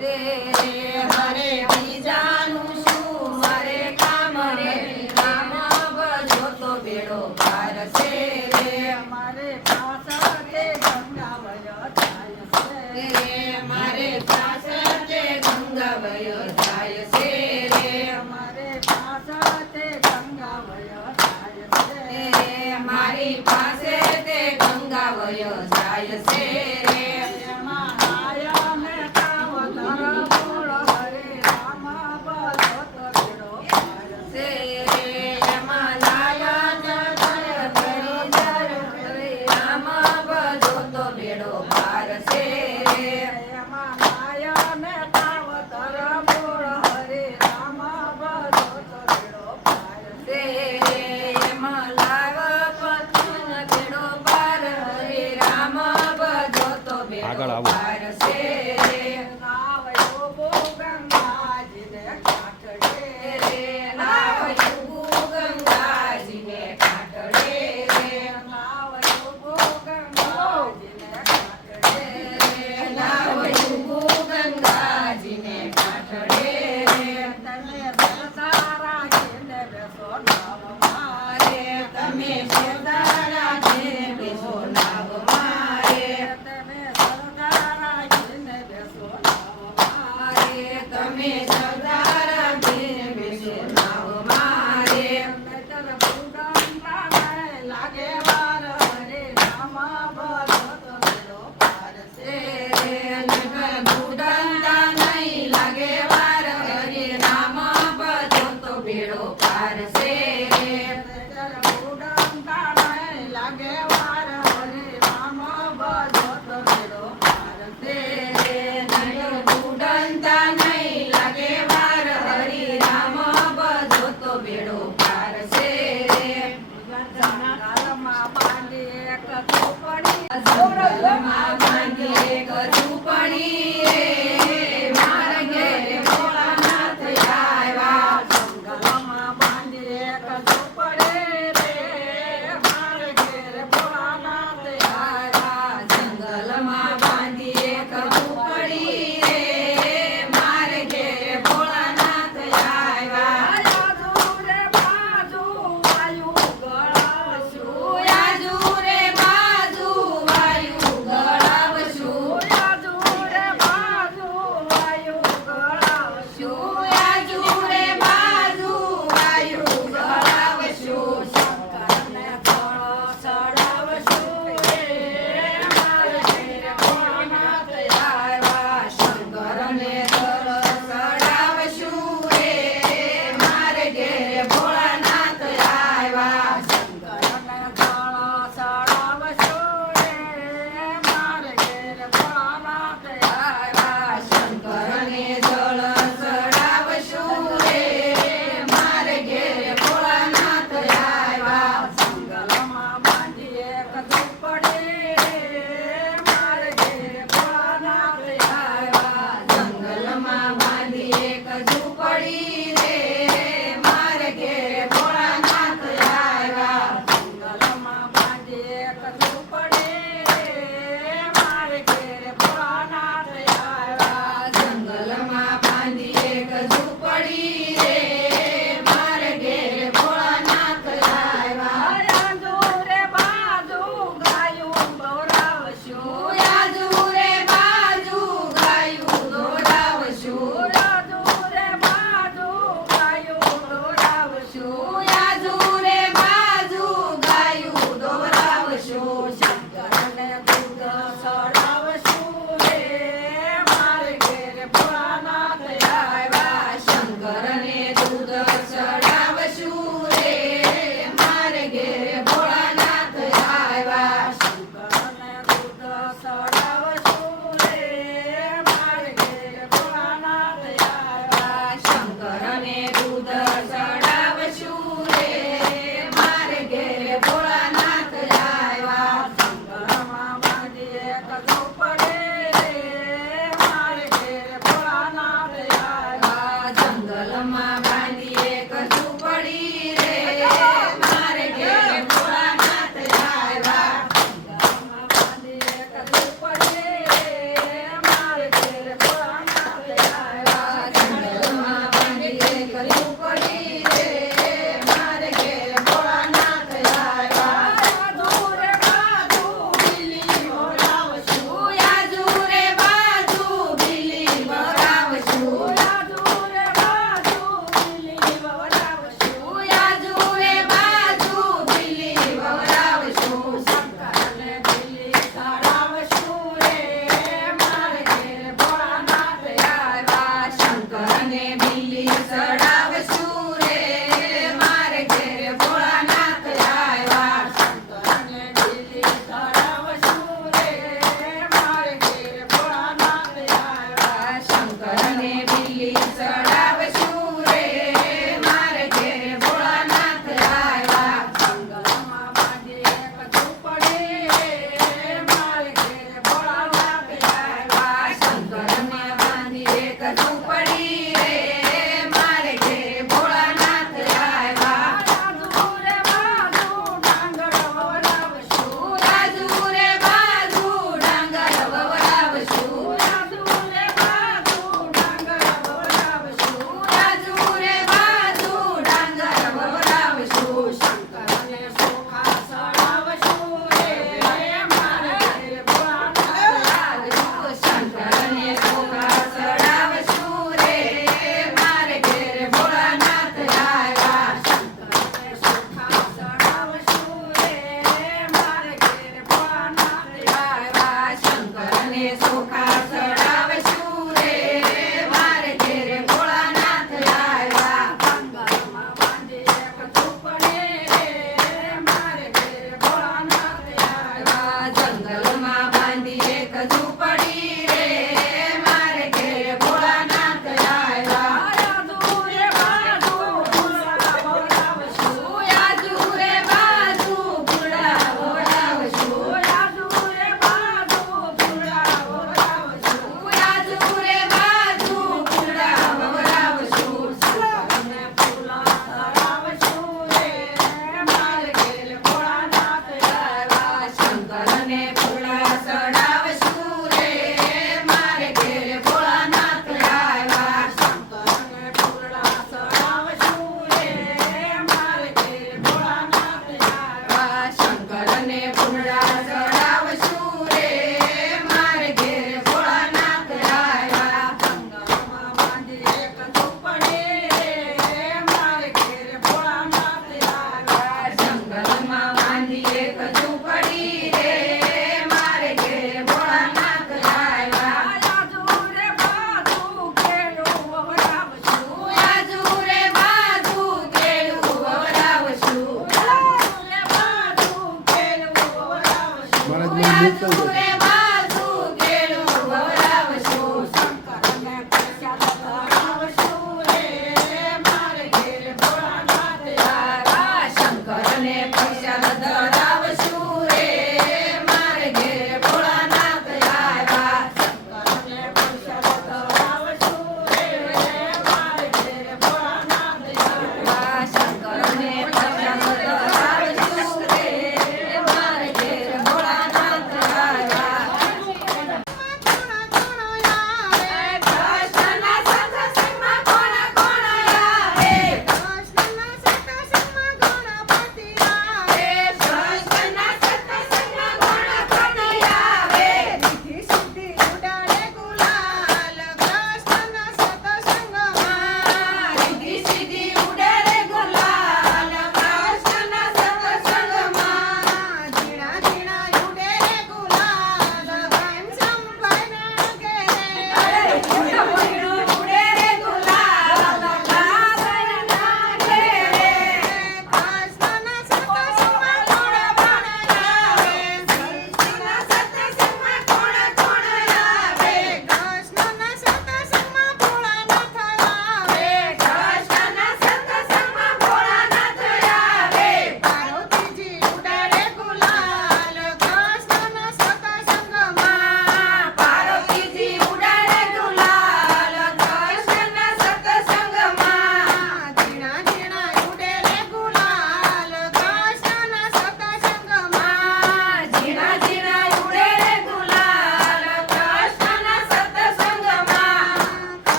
હરે કરું પડી. એક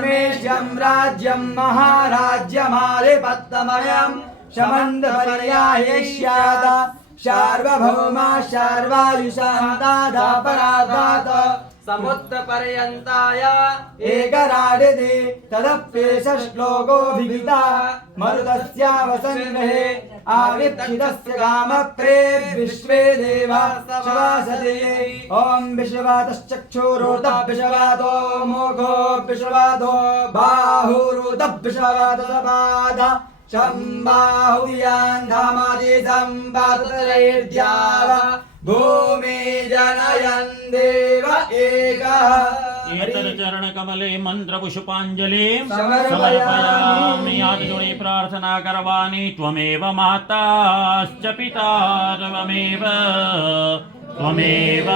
मे राज्यम् महाराज्यमालिपत्तमयम् समन्धपर्याये स्याद सार्वभौमा शार्वायुषदा परादा समुद्रपर्यन्ताय एकराडिति तदप्येष श्लोकोऽभिहिता मरुतस्यावसन्नहे आविक्षितस्य कामप्रेर्विश्वे देवा शवासते ॐ विश्ववातश्चक्षुरुतः विश्ववातो मोघो विश्ववातो बाहुरुतः शम्बाहुयान्धामादि सम्पादतरैर्द्याव भूमि जनयन् देव एकः। चरणकमले मन्त्रपुष्पाञ्जलिं समर्पयामि। प्रार्थना करवाणि। त्वमेव माताश्च पिता त्वमेव। त्वमेव